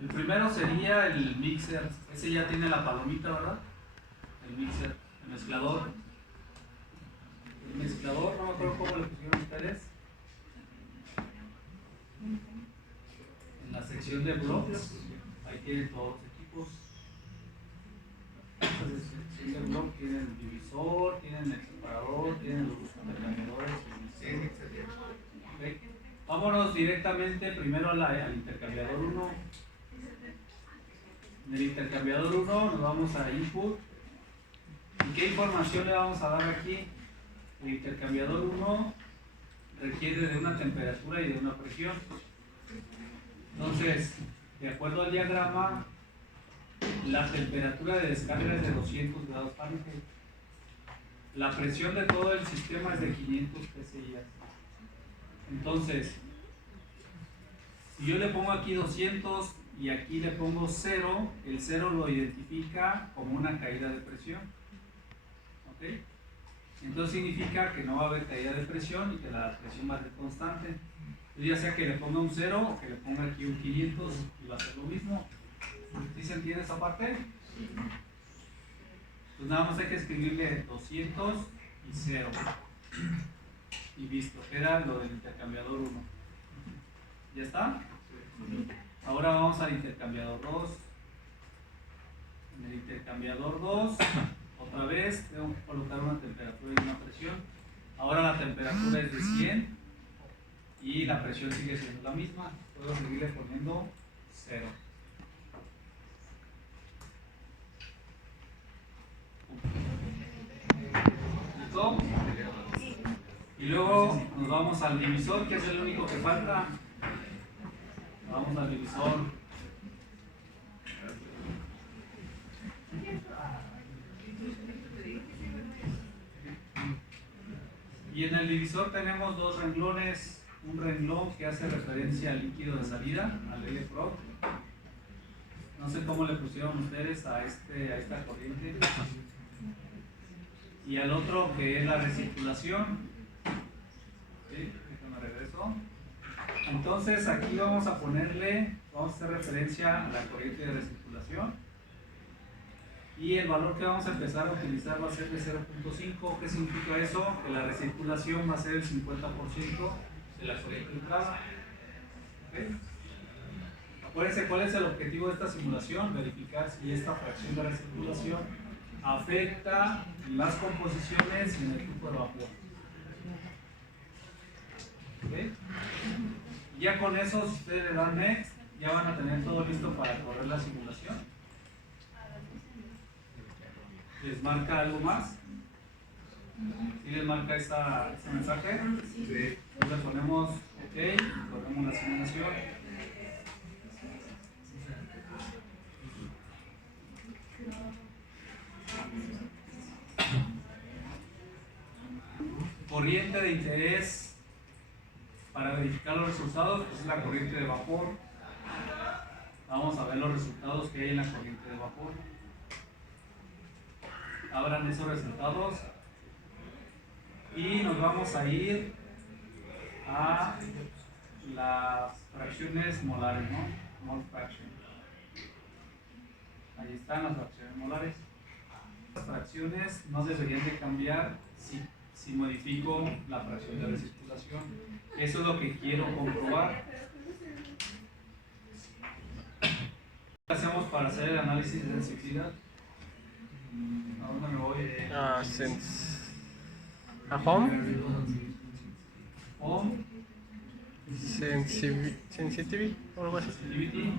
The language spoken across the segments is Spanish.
El primero sería el mixer. Ese ya tiene la palomita, ¿verdad? El mixer, el mezclador. El mezclador, no me acuerdo cómo le pusieron ustedes. En la sección de blogs, ahí tienen todos los equipos. En la sección de blog tienen el divisor, tienen el separador, tienen los intercambiadores. ¿Okay? Vámonos directamente primero al intercambiador 1. En el intercambiador 1 nos vamos a input. ¿Y qué información le vamos a dar aquí? El intercambiador 1 requiere de una temperatura y de una presión. Entonces, de acuerdo al diagrama, la temperatura de descarga es de 200 grados Fahrenheit. La presión de todo el sistema es de 500 psi. Entonces, si yo le pongo aquí 200 y aquí le pongo 0, el 0 lo identifica como una caída de presión. ¿Ok? Entonces significa que no va a haber caída de presión y que la presión va a ser constante. Entonces, ya sea que le ponga un 0 o que le ponga aquí un 500 y va a ser lo mismo. ¿Sí se entiende esa parte? Pues nada más hay que escribirle 200 y 0. Y listo, queda lo del intercambiador 1. ¿Ya está? Ahora vamos al intercambiador 2. En el intercambiador 2, otra vez tengo que colocar una temperatura y una presión. Ahora la temperatura es de 100 y la presión sigue siendo la misma. Puedo seguirle poniendo 0. ¿Listo? Y luego nos vamos al divisor, que es el único que falta. Vamos al divisor. Y en el divisor tenemos dos renglones. Un renglón que hace referencia al líquido de salida, al LPRO. No sé cómo le pusieron ustedes a esta corriente. Y al otro que es la recirculación. ¿Sí? Déjame regreso. Entonces aquí vamos a hacer referencia a la corriente de recirculación. Y el valor que vamos a empezar a utilizar va a ser de 0.5. ¿Qué significa eso? Que la recirculación va a ser el 50% de la corriente entrada. ¿Okay? Acuérdense cuál es el objetivo de esta simulación: verificar si esta fracción de recirculación afecta las composiciones en el flujo de vapor. ¿Okay? Ya con eso, si ustedes le dan next, ya van a tener todo listo para correr la simulación. ¿Les marca algo más? ¿Sí les marca ese mensaje? Sí. Le ponemos OK y corremos la simulación. Corriente de interés para verificar los resultados, pues es la corriente de vapor. Vamos a ver los resultados que hay en la corriente de vapor. Abran esos resultados y nos vamos a ir a las fracciones molares, ¿no? Mole fraction. Ahí están las fracciones molares. Las fracciones no deberían de cambiar si modifico la fracción de recirculación. Eso es lo que quiero comprobar. ¿Qué hacemos para hacer el análisis de sensibilidad? ¿A dónde me voy? ¿A home? Home. Sensitivity o algo así. Sensitivity.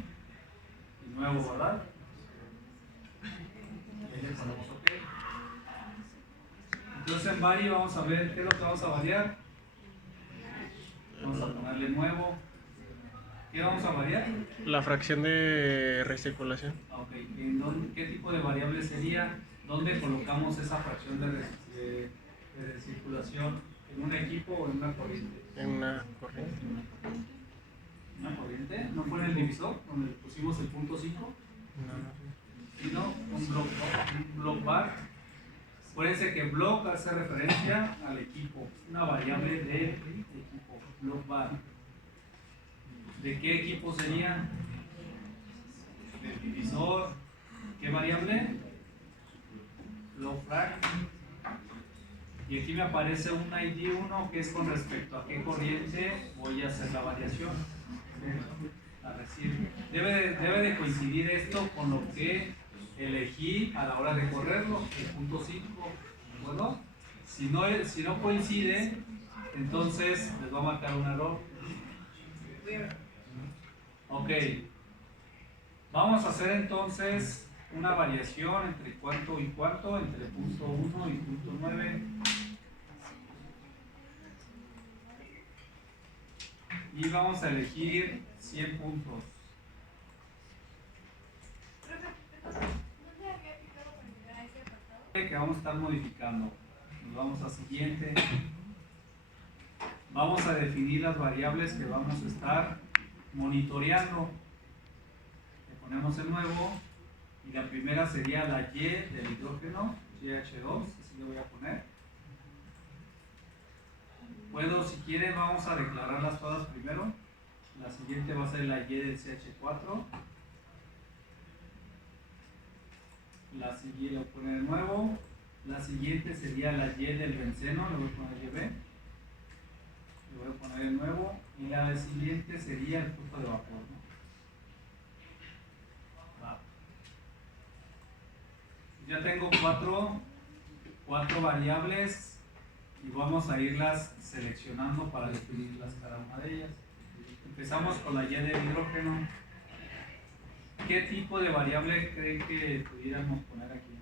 Y nuevo, ¿verdad? Y ahí le ponemos OK. Entonces en Vari vamos a ver qué es lo que vamos a variar. Vamos a ponerle nuevo. ¿Qué vamos a variar? La fracción de recirculación. Ok, ¿qué tipo de variable sería? ¿Dónde colocamos esa fracción de recirculación? ¿En un equipo o en una corriente? En una corriente. ¿Una corriente? ¿No fue en el divisor donde pusimos el punto 5? No. Sino un block bar. Acuérdense que block hace referencia al equipo, una variable del equipo, block bar. ¿De qué equipo sería? ¿Qué variable? Flow frag. Y aquí me aparece un ID1 que es con respecto a qué corriente voy a hacer la variación. Debe de coincidir esto con lo que elegí a la hora de correrlo, el punto 5. ¿De acuerdo? Si no coincide, entonces les va a marcar un error. Ok. Vamos a hacer entonces una variación entre cuarto y cuarto, entre punto 1 y punto 9. Y vamos a elegir 100 puntos. Que vamos a estar modificando. Nos vamos a siguiente. Vamos a definir las variables que vamos a estar monitoreando. Le ponemos el nuevo y la primera sería la Y del hidrógeno, YH2, así le voy a poner. Puedo, si quieren, vamos a declararlas todas primero. La siguiente va a ser la Y del CH4. La siguiente le voy a poner de nuevo. La siguiente sería la Y del benceno, le voy a poner YB. Le voy a poner de nuevo. Y la siguiente sería el flujo de vapor, ¿no? Ya tengo cuatro variables y vamos a irlas seleccionando para definirlas cada una de ellas. Empezamos con la Y del hidrógeno. ¿Qué tipo de variable creen que pudiéramos poner aquí?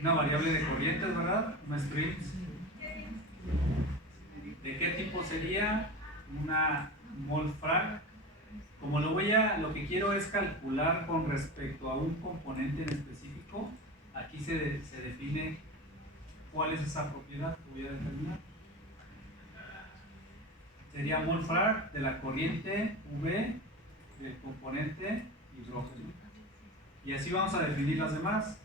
Una variable de corrientes, ¿verdad? Una strings. ¿De qué tipo sería? Una mol frag. Como lo que quiero es calcular con respecto a un componente en específico, aquí se define cuál es esa propiedad que voy a determinar. Sería mol frag de la corriente V del componente hidrógeno. Y así vamos a definir las demás.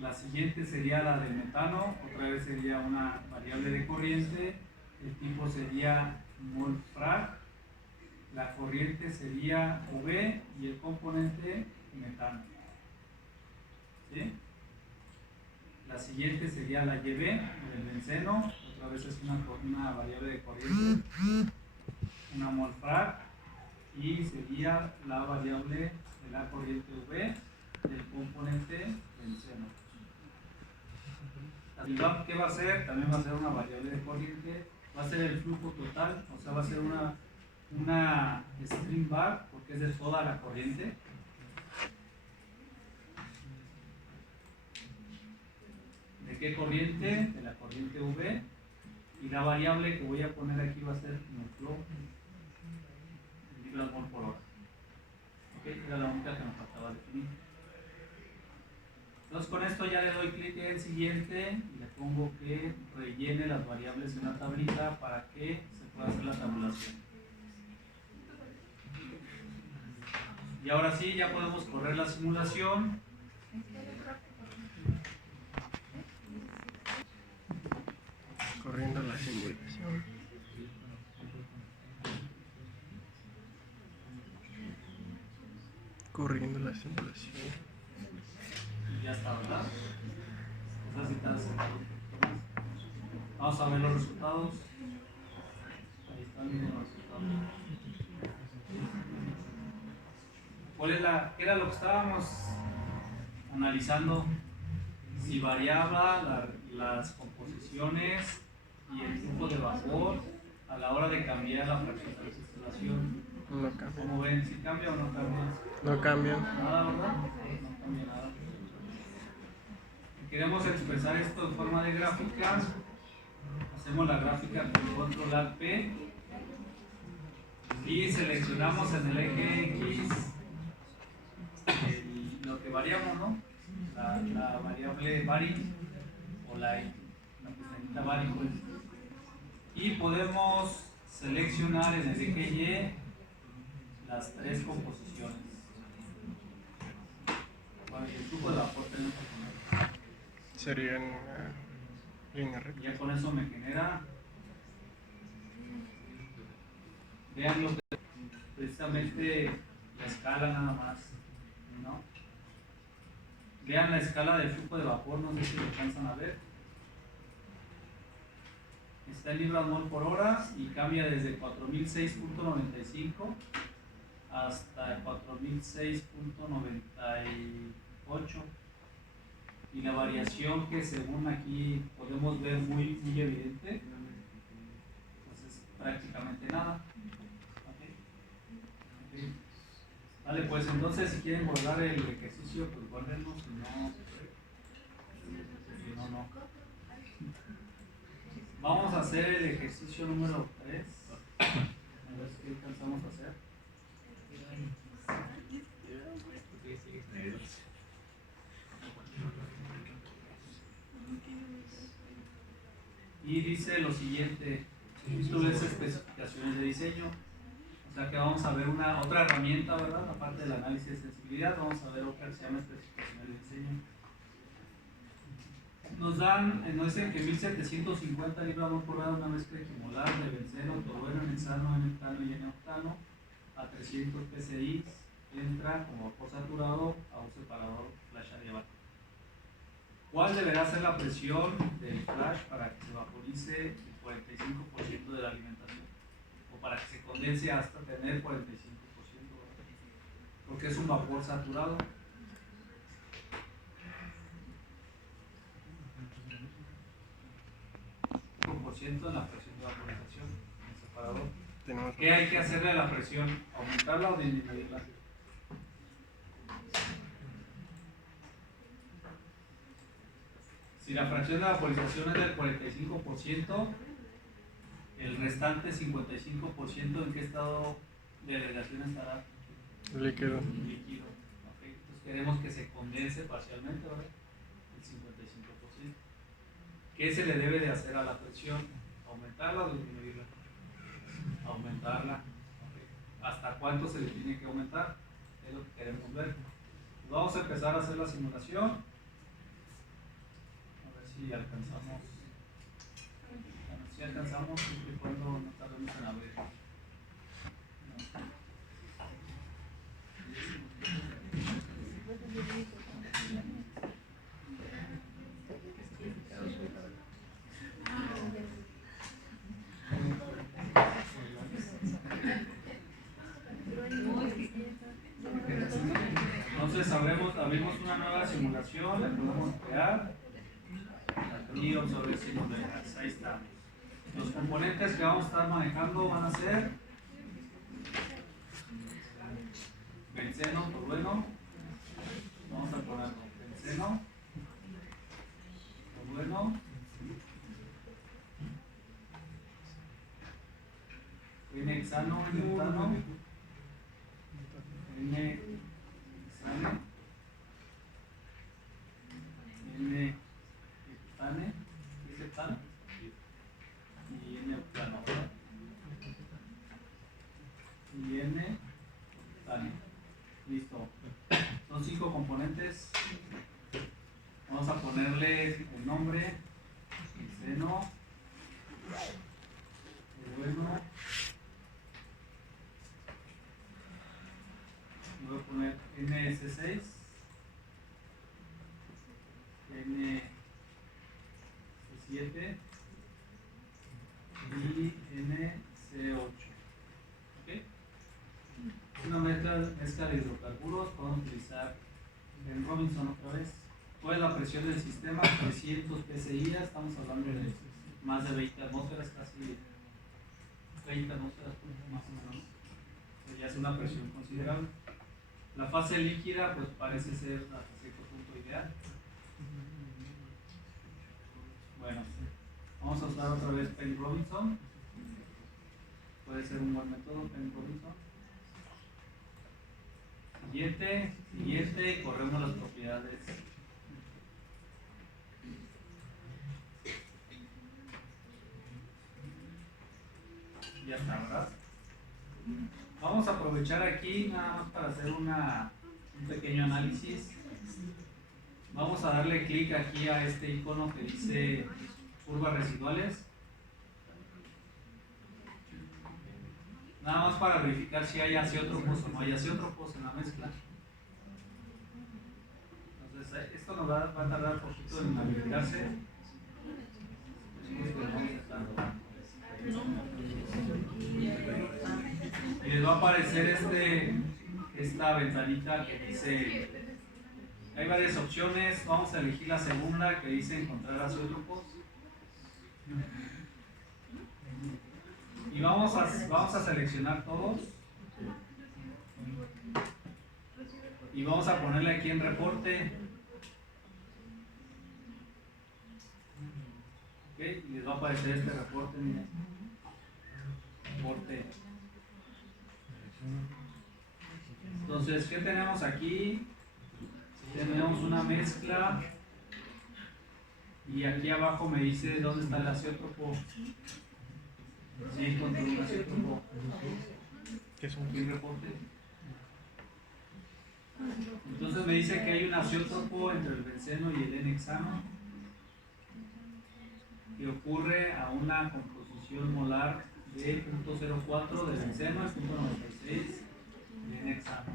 La siguiente sería la del metano, otra vez sería una variable de corriente, el tipo sería mol frag, la corriente sería V y el componente metano. ¿Sí? La siguiente sería la YB del benceno, otra vez es una variable de corriente, una mol frag, y sería la variable de la corriente V del componente benceno. ¿Qué va a ser? También va a ser una variable de corriente, va a ser el flujo total, o sea, va a ser una string bar, porque es de toda la corriente. ¿De qué corriente? De la corriente V. Y la variable que voy a poner aquí va a ser el flow, el mol por hora. ¿Okay? Era la única que nos faltaba definir. Entonces con esto ya le doy clic en siguiente y le pongo que rellene las variables en la tablita para que se pueda hacer la tabulación. Y ahora sí, ya podemos correr la simulación. Corriendo la simulación. Corriendo la simulación. Ya está, ¿verdad? Vamos a ver los resultados. Ahí están los resultados. ¿Qué era lo que estábamos analizando? Si variaba las composiciones y el flujo de vapor a la hora de cambiar la fracción de destilación. No cambia. ¿Cómo ven? ¿Si cambia o no cambia? No cambia. Nada, ¿verdad? No cambia nada. Si queremos expresar esto en forma de gráfica, hacemos la gráfica con control Alt P y seleccionamos en el eje X lo que variamos, ¿no? La variable vari o la pestañita vari, pues. Y podemos seleccionar en el eje Y las tres composiciones. Bueno, el flujo de vapor tenemos que poner. Sería en línea recta. Ya con eso me genera. Vean lo que precisamente la escala nada más, ¿no? Vean la escala de flujo de vapor, no sé si lo alcanzan a ver. Está en libras mol por hora y cambia desde 4006.95 hasta 4006.98. Y la variación que según aquí podemos ver muy evidente, pues es prácticamente nada. Okay. Vale, pues entonces si quieren guardar el ejercicio, pues guárdenlo, si no, no. Vamos a hacer el ejercicio número 3. A ver si alcanzamos a hacer. Y dice lo siguiente, esto es especificaciones de diseño, o sea que vamos a ver otra herramienta, ¿verdad? Aparte del análisis de sensibilidad, vamos a ver otra que se llama especificaciones de diseño. Nos dicen que 1750 libras por hora una mezcla equimolar de benceno, tolueno, hexano, N-octano y N-octano a 300 psi entra como vapor saturado a un separador flash adiabato. ¿Cuál deberá ser la presión del flash para que se vaporice el 45% de la alimentación? O para que se condense hasta tener 45%, porque es un vapor saturado. En la presión de vaporización en el separador. ¿Qué hay que hacerle a la presión? ¿Aumentarla o disminuirla? Si la fracción de vaporización es del 45%, el restante 55%, ¿en qué estado de agregación estará? Líquido. Líquido. Okay. Entonces queremos que se condense parcialmente, ¿verdad? El 55%. ¿Qué se le debe de hacer a la presión? ¿Aumentarla o disminuirla? Aumentarla. Okay. ¿Hasta cuánto se le tiene que aumentar? Es lo que queremos ver. Pues vamos a empezar a hacer la simulación. A ver si alcanzamos. Bueno, si alcanzamos, siempre y cuando no tardemos en abrir. Entonces abrimos una nueva simulación, la podemos crear y observar si nos deja. Ahí está. Los componentes que vamos a estar manejando van a ser benceno, tolueno. Vamos a ponerlo benceno, tolueno, N-hexano, N-octano, N-hexane, N-hexane, N-hexano y N-octano, ¿verdad? Y N-octano. Listo. Son 5 componentes. Vamos a ponerle el nombre, benceno, tolueno. Voy a poner NS6, NC7 y NC8. ¿Okay? Es una mezcla de hidrocarburos. Podemos utilizar en Robinson otra vez. ¿Cuál es la presión del sistema? 300 psi. Estamos hablando de más de 20 atmósferas, casi 30 atmósferas más o menos. Ya es una presión considerable. La fase líquida pues parece ser hasta cierto punto ideal. Bueno, vamos a usar otra vez Penn Robinson. Puede ser un buen método, Penn Robinson. Siguiente, y corremos las propiedades. Ya está, ¿verdad? Vamos a aprovechar aquí nada más para hacer un pequeño análisis. Vamos a darle clic aquí a este icono que dice curvas residuales. Nada más para verificar si hay azeótropos o no hay azeótropos en la mezcla. Entonces, esto nos va a tardar un poquito en habilitarse. Y les va a aparecer esta ventanita que dice, hay varias opciones, vamos a elegir la segunda que dice encontrar azeótropos. Y vamos a seleccionar todos. Y vamos a ponerle aquí en reporte. Ok, y les va a aparecer este reporte, miren. Reporte. Entonces, ¿qué tenemos aquí? Tenemos una mezcla. Y aquí abajo me dice dónde está el azeótropo. Sí, encontré un azeótropo. ¿Qué son? Aquí el reporte. Entonces me dice que hay un azeótropo entre el benceno y el N-hexano que ocurre a una composición molar de 0.04 de benceno y 0.96 de N-hexano.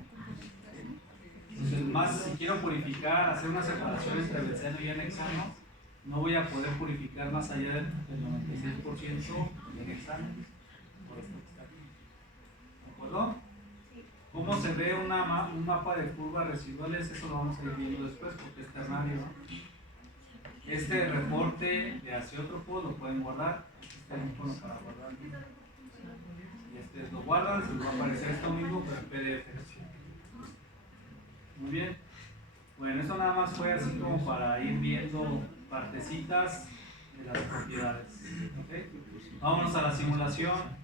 Entonces, más si quiero purificar, hacer una separación entre benceno y N-hexano, no voy a poder purificar más allá del 96% de N-hexano. Por esto que está aquí. ¿De acuerdo? ¿Cómo se ve un mapa de curvas residuales? Eso lo vamos a ir viendo después porque es ternario, ¿no? Este reporte de azeótropos lo pueden guardar. Este es un icono para guardar. Y este lo guardan, se les va a aparecer esto mismo, pero en PDF. Muy bien. Bueno, eso nada más fue así como para ir viendo partecitas de las propiedades. ¿Okay? Vámonos a la simulación.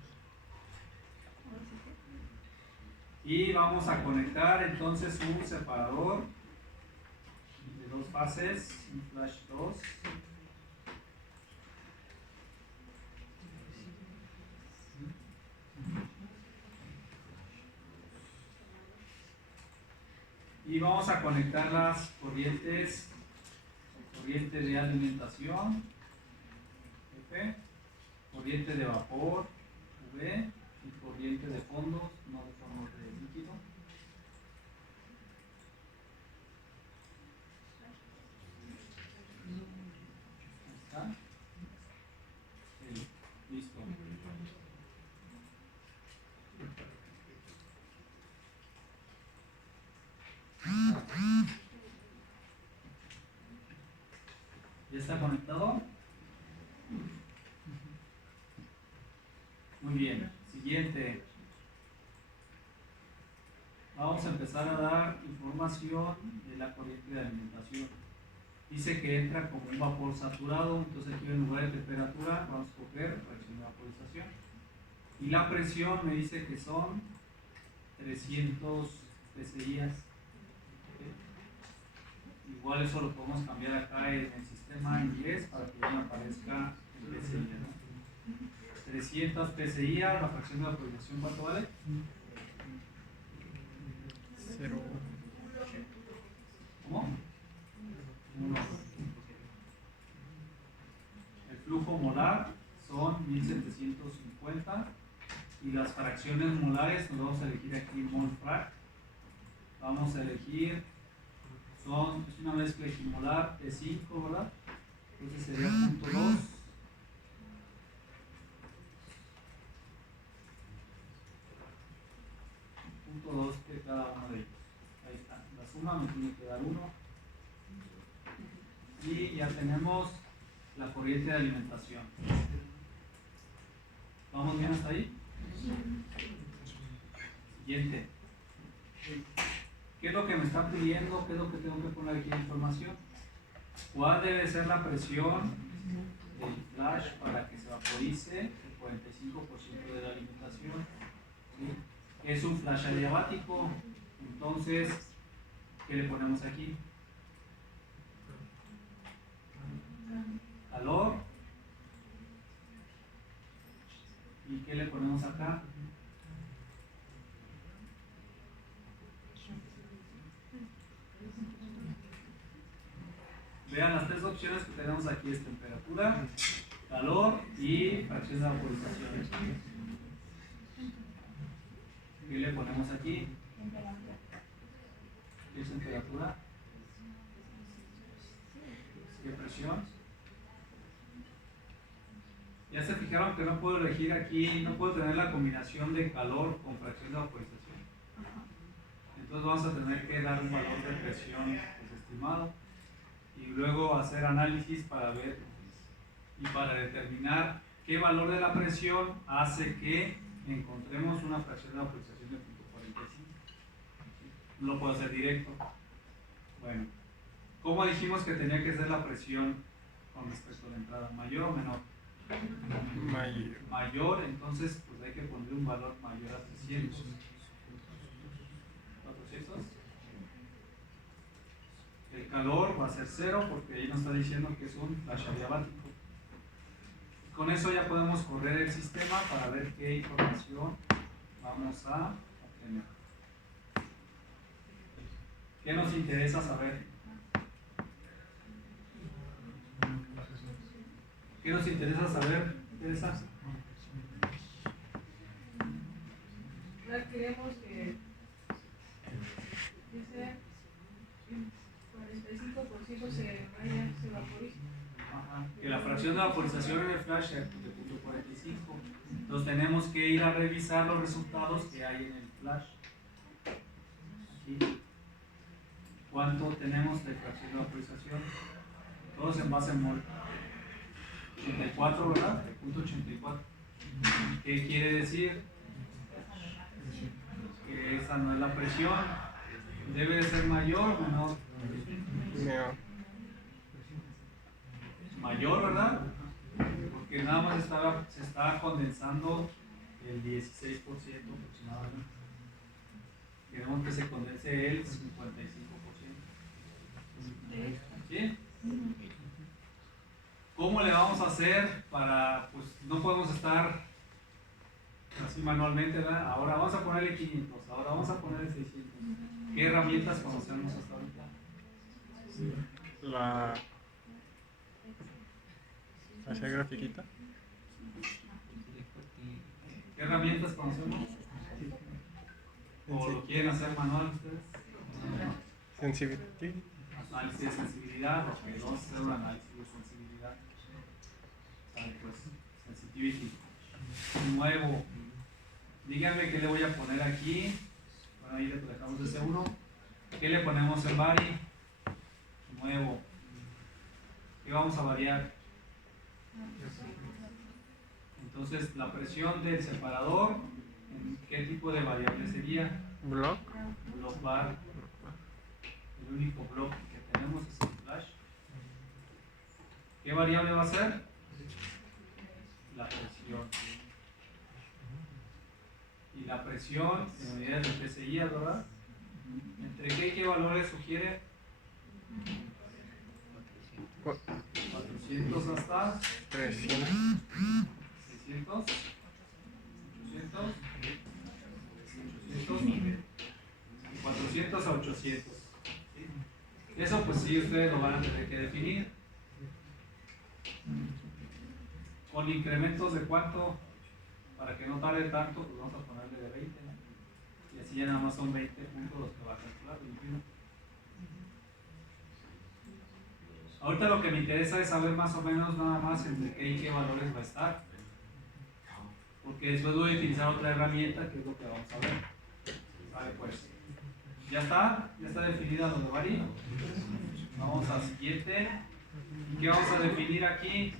Y vamos a conectar entonces un separador de 2 fases, un flash 2. Y vamos a conectar las corrientes, corriente de alimentación, F, corriente de vapor, V, y corriente de fondos, no de fondos de líquido. Ahí está. Sí, listo. ¿Ya está conectado? Muy bien. Siguiente. Vamos a empezar a dar información de la corriente de alimentación. Dice que entra como un vapor saturado, entonces aquí en lugar de temperatura vamos a escoger reacción de vaporización. Y la presión me dice que son 300 psi. Igual eso lo podemos cambiar acá en el sistema inglés para que ya me aparezca el psi, ¿no? 300 psi, la fracción de vaporización, ¿cuánto vale? 0. ¿Cómo? 1. El flujo molar son 1750 y las fracciones molares nos vamos a elegir aquí mol frac. Vamos a elegir, es una mezcla equimolar de 5, ¿verdad? Entonces sería 0.2. 0.2 de cada uno de ellos. Ahí está. La suma me tiene que dar 1. Y ya tenemos la corriente de alimentación. ¿Vamos bien hasta ahí? Siguiente. ¿Qué es lo que me están pidiendo? ¿Qué es lo que tengo que poner aquí en información? ¿Cuál debe ser la presión del flash para que se vaporice el 45% de la alimentación? ¿Sí? Es un flash adiabático. Entonces, ¿qué le ponemos aquí? Calor. ¿Y qué le ponemos acá? Vean, las 3 opciones que tenemos aquí es temperatura, calor y fracción de vaporización. ¿Qué le ponemos aquí? ¿Qué es temperatura? ¿Qué presión? Ya se fijaron que no puedo elegir aquí, no puedo tener la combinación de calor con fracción de vaporización. Entonces vamos a tener que dar un valor de presión pues, estimado y luego hacer análisis para ver y para determinar qué valor de la presión hace que encontremos una fracción de vaporización de 0.45. No lo puedo hacer directo. Bueno, ¿cómo dijimos que tenía que ser la presión con respecto a la entrada? ¿Mayor o menor? Mayor. Mayor, entonces pues hay que poner un valor mayor a 300. 400. El calor va a ser 0 porque ahí nos está diciendo que es un flash adiabático. Con eso ya podemos correr el sistema para ver qué información vamos a obtener. ¿Qué nos interesa saber? ¿Qué nos interesa saber, Teresa? Ahora queremos que dice 45% se vaporiza. Ajá, que la fracción de vaporización en el flash sea de 0.45. Entonces tenemos que ir a revisar los resultados que hay en el flash. Aquí. ¿Cuánto tenemos de fracción de vaporización? Todos en base mol. 84, ¿verdad? 0.84. ¿Qué quiere decir? Que esa no es la presión. Debe de ser mayor o menor. Menor. Mayor, ¿verdad? Porque nada más se está condensando el 16% aproximadamente. Queremos que se condense el 55%. ¿Sí? ¿Cómo le vamos a hacer para, pues no podemos estar así manualmente, ¿verdad? Ahora vamos a ponerle 500, ahora vamos a ponerle 600. ¿Qué herramientas conocemos hasta ahorita? La. Hacer grafiquita. ¿Qué herramientas conocemos? ¿O lo quieren hacer manual ustedes? Sensibility. Análisis de sensibilidad, ok, vamos a hacer un análisis de sensibilidad. Vale, pues, sensitivity. Nuevo. Díganme qué le voy a poner aquí. Bueno, ahí le dejamos ese 1. ¿Qué le ponemos en vari? Nuevo. ¿Qué vamos a variar? Entonces, la presión del separador, ¿en qué tipo de variable sería? Block. Block bar. El único bloque que tenemos es el flash. ¿Qué variable va a ser? La presión. Y la presión en unidades de PSI, ¿verdad? ¿Entre qué y qué valores sugiere? 400 hasta 300. 600, 800, 800 y 400 a 800. Eso pues sí, ustedes lo van a tener que definir. Con incrementos de cuánto, para que no tarde tanto, pues vamos a ponerle de 20, ¿no? Y así ya nada más son 20 puntos los que va a calcular, 21. Ahorita lo que me interesa es saber más o menos nada más entre qué y qué valores va a estar. Porque después voy a utilizar otra herramienta que es lo que vamos a ver. Vale, pues. ¿Ya está? ¿Ya está definida lo de vari? Vamos al siguiente. ¿Y qué vamos a definir aquí?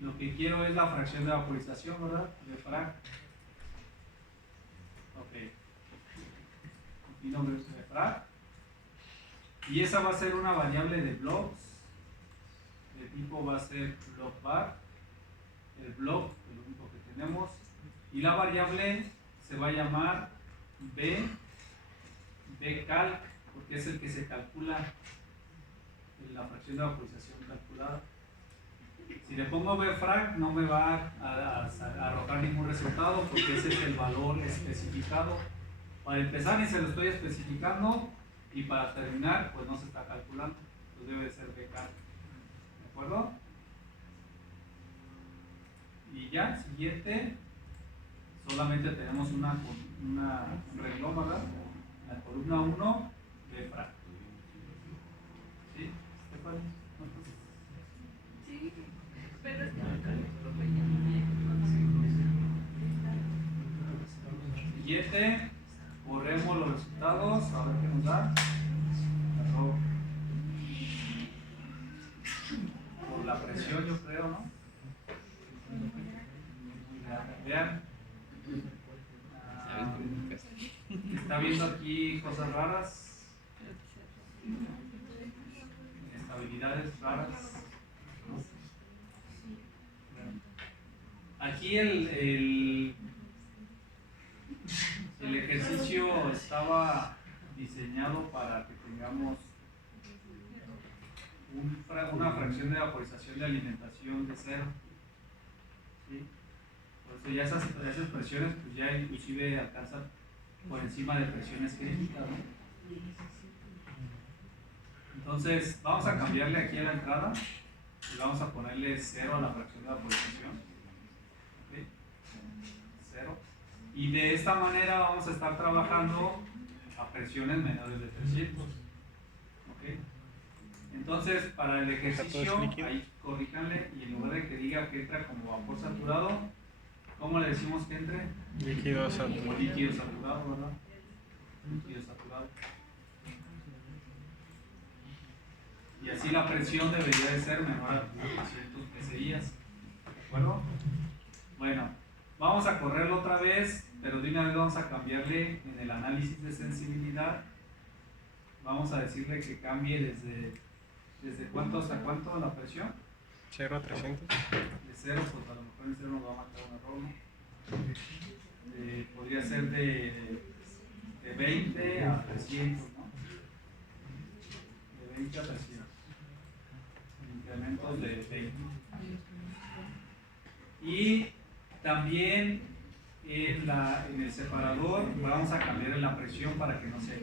Lo que quiero es la fracción de vaporización, ¿verdad? De frac. Ok. Aquí nombre de frac. Y esa va a ser una variable de blocks. De tipo va a ser block bar. El block, el único que tenemos. Y la variable se va a llamar Bcalc, porque es el que se calcula la fracción de vaporización calculada. Si le pongo Bfrac no me va a arrojar ningún resultado porque ese es el valor especificado. Para empezar ni se lo estoy especificando y para terminar pues no se está calculando. Entonces debe de ser Bcalc. ¿De acuerdo? Y ya, siguiente. solamente tenemos un renglón, ¿verdad? La columna 1 de Fra. ¿Sí? Estefan, ¿no? Sí, pero es que Siguiente, corremos los resultados, a ver qué nos da. Arroba. Por la presión, yo creo, ¿no? Vean. Está viendo aquí cosas raras, inestabilidades raras. Aquí el ejercicio estaba diseñado para que tengamos una fracción de vaporización de alimentación de 0. ¿Sí? Por eso ya esas presiones pues ya inclusive alcanzan por encima de presiones críticas, ¿no? Entonces vamos a cambiarle aquí a la entrada y vamos a ponerle 0 a la fracción de vaporización. ¿Okay? 0. Y de esta manera vamos a estar trabajando a presiones menores de 300. ¿Okay? Entonces, para el ejercicio, ahí corríjanle y en lugar de que diga que entra como vapor saturado, ¿cómo le decimos que entre? Líquido saturado. Como líquido saturado, ¿verdad? Líquido saturado. Y así la presión debería de ser menor a 300 psi. ¿De acuerdo? Bueno, vamos a correrlo otra vez, pero de una vez vamos a cambiarle en el análisis de sensibilidad. Vamos a decirle que cambie desde cuánto hasta cuánto la presión. 0 a 300. De 0, pues a lo mejor en 0 nos va a marcar un error, ¿no? Podría ser de 20 a 300, ¿no? De 20 a 300. Incrementos de 20. Y también en el separador vamos a cambiar la presión para que no sea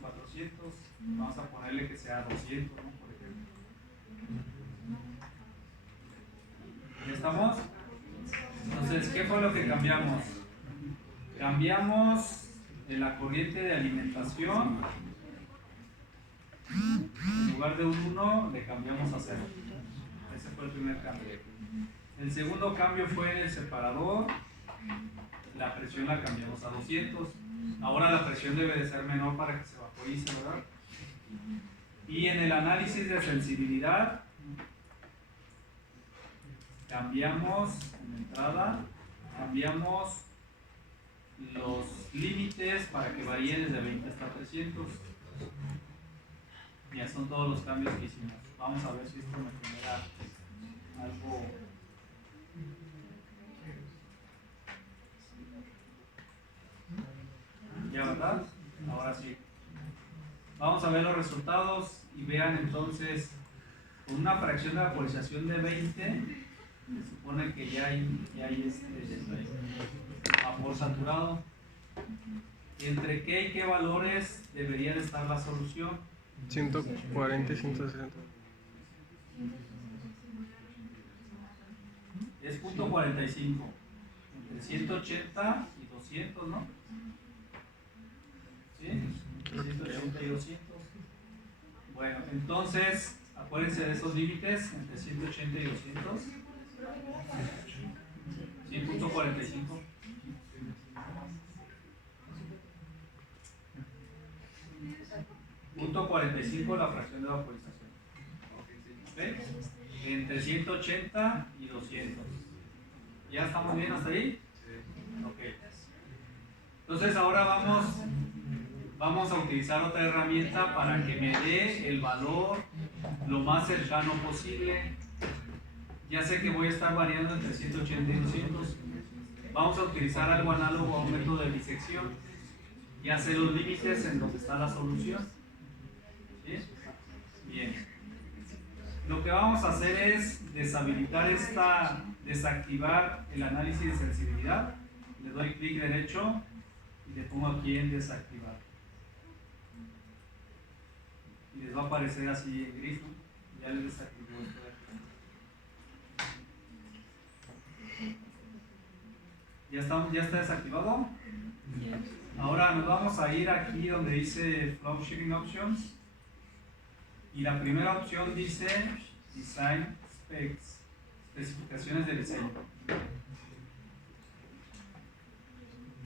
400, vamos a ponerle que sea 200, ¿no? Por ejemplo. ¿Ya estamos? Entonces, ¿qué fue lo que cambiamos? Cambiamos la corriente de alimentación. En lugar de un 1, le cambiamos a 0. Ese fue el primer cambio. El segundo cambio fue en el separador. La presión la cambiamos a 200. Ahora la presión debe de ser menor para que se vaporice, ¿verdad? Y en el análisis de sensibilidad, cambiamos en la entrada, cambiamos los límites para que varíen desde 20 hasta 300. Ya son todos los cambios que hicimos. Vamos a ver si esto me genera algo. Ya, ¿verdad? Ahora sí. Vamos a ver los resultados y vean entonces, con una fracción de vaporización de 20, se supone que ya hay vapor saturado. ¿Entre qué y qué valores debería de estar la solución? 140 y 160. Es punto 45. Entre 180 y 200, ¿no? ¿Sí? 180 y 200. Bueno, entonces, acuérdense de esos límites entre 180 y 200. Sí, punto 45. Punto 45 la fracción de vaporización. ¿Ok? Entre 180 y 200. ¿Ya estamos bien hasta ahí? Ok. Entonces ahora vamos a utilizar otra herramienta para que me dé el valor lo más cercano posible. Ya sé que voy a estar variando entre 180 y 200. Vamos a utilizar algo análogo a un método de disección. Ya sé los límites en donde está la solución. ¿Sí? Bien. Lo que vamos a hacer es desactivar el análisis de sensibilidad. Le doy clic derecho y le pongo aquí en desactivar. Y les va a aparecer así en gris, ¿no? Ya les desactivó esto de aquí. ¿Ya está desactivado? Ahora nos vamos a ir aquí donde dice Flow Sheeting Options. Y la primera opción dice Design Specs, especificaciones de diseño.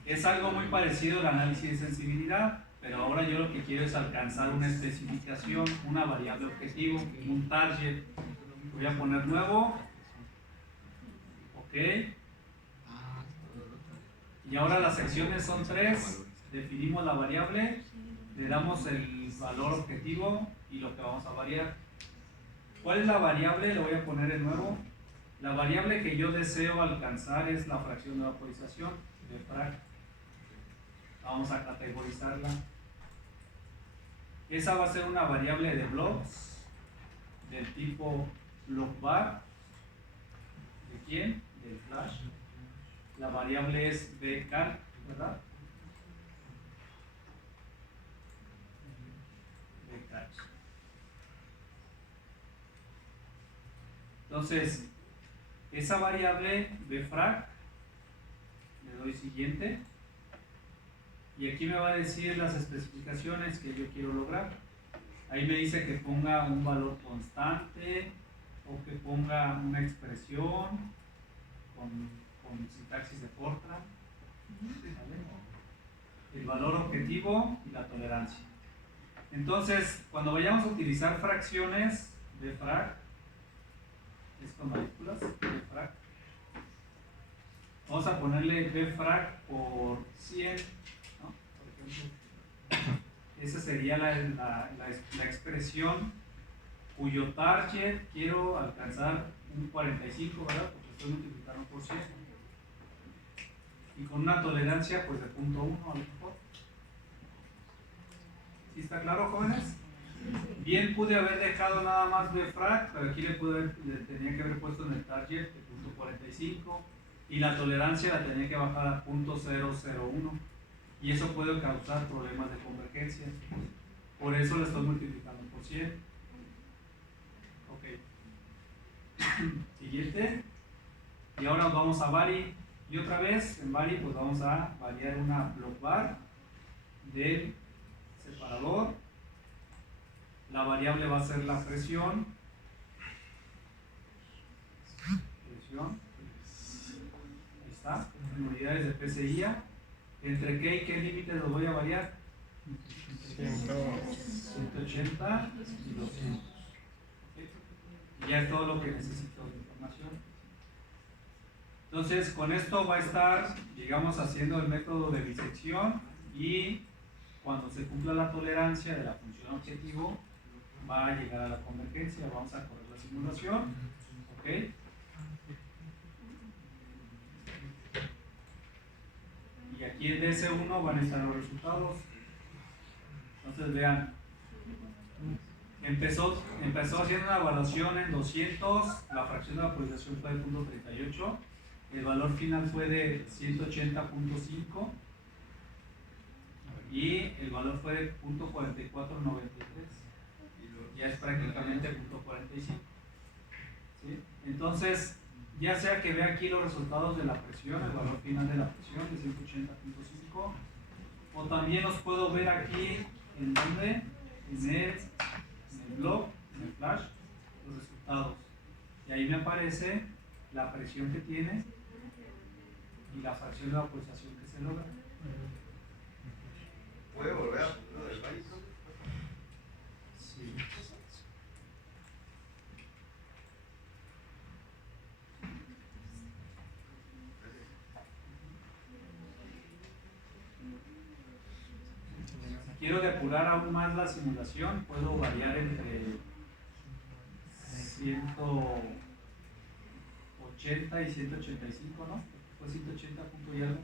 Es algo muy parecido al análisis de sensibilidad, pero ahora yo lo que quiero es alcanzar una especificación, una variable objetivo, un target. Voy a poner nuevo. Ok. Y ahora las secciones son 3. Definimos la variable, le damos el valor objetivo y lo que vamos a variar. ¿Cuál es la variable? Le voy a poner de nuevo. La variable que yo deseo alcanzar es la fracción de vaporización de frac. Vamos a categorizarla. Esa va a ser una variable de blocks del tipo blockvar. ¿De quién? Del flash. La variable es bcal, ¿verdad? Bcal. Entonces, esa variable bfrac, le doy siguiente. Y aquí me va a decir las especificaciones que yo quiero lograr. Ahí me dice que ponga un valor constante o que ponga una expresión con sintaxis de Fortran. ¿Vale? El valor objetivo y la tolerancia. Entonces, cuando vayamos a utilizar fracciones de frac, es con mayúsculas, de frac, vamos a ponerle bfrac por 100. Esa sería la expresión cuyo target quiero alcanzar un 45, ¿verdad? Porque estoy multiplicando por 100. Y con una tolerancia pues de 0.1 a lo mejor. ¿Sí está claro, jóvenes? Bien, pude haber dejado nada más bfrac, pero aquí le tenía que haber puesto en el target de 0.45 y la tolerancia la tenía que bajar a 0.001. Y eso puede causar problemas de convergencia. Por eso lo estoy multiplicando por 100. Ok. Siguiente. Y ahora vamos a vari. Y otra vez en vari pues vamos a variar una blockvar del separador. La variable va a ser la presión. Ahí está. En unidades de PSI. ¿Entre qué y qué límites los voy a variar? 180 y 200. Y ya es todo lo que necesito de información. Entonces, con esto va a estar, digamos, haciendo el método de disección y cuando se cumpla la tolerancia de la función objetivo, va a llegar a la convergencia. Vamos a correr la simulación. ¿Ok? Y aquí en DS1 van a estar los resultados. Entonces vean, empezó haciendo una evaluación en 200, la fracción de vaporización fue de 0.38, el valor final fue de 180.5 y el valor fue de 0.4493, ya es prácticamente 0.45. ¿Sí? Entonces, ya sea que vea aquí los resultados de la presión, el valor final de la presión de 180.5, o también los puedo ver aquí en donde, en el blog, en el flash, los resultados. Y ahí me aparece la presión que tiene y la fracción de vaporización que se logra. ¿Puede volver a ponerlo del baño? Sí. Quiero depurar aún más la simulación, puedo variar entre 180 y 185, ¿no? Fue 180 punto y algo.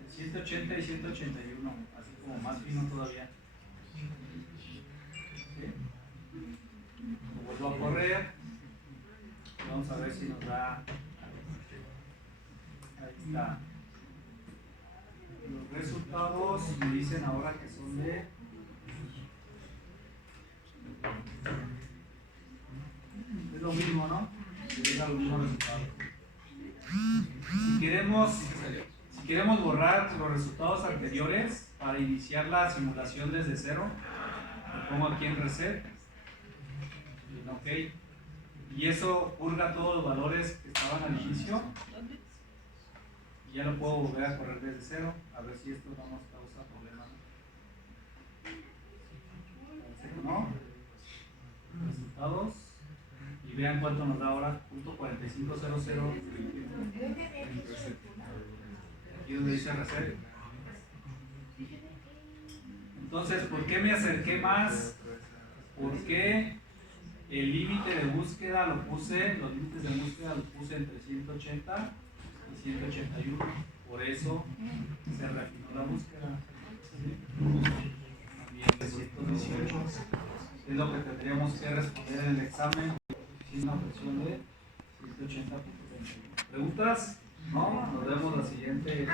De 180 y 181, así como más fino todavía. ¿Sí? Lo vuelvo a correr. Vamos a ver si nos da. Ahí está. Los resultados me dicen ahora que son de lo mismo, ¿no? Llega los mismos resultados. Si queremos borrar los resultados anteriores para iniciar la simulación desde cero, le pongo aquí en reset, en OK, y eso purga todos los valores que estaban al inicio, y ya lo puedo volver a correr desde cero, a ver si esto no nos causa problema. Parece que no. Resultados, y vean cuánto nos da ahora, .4500. Aquí donde dice reset. Entonces, ¿por qué me acerqué más? Porque el límite de búsqueda lo puse, los límites de búsqueda los puse entre 180 y 181. Por eso se refinó la búsqueda. También de 118. Es lo que tendríamos que responder en el examen. Es una presión de 180.21. ¿Preguntas? No, nos vemos la siguiente.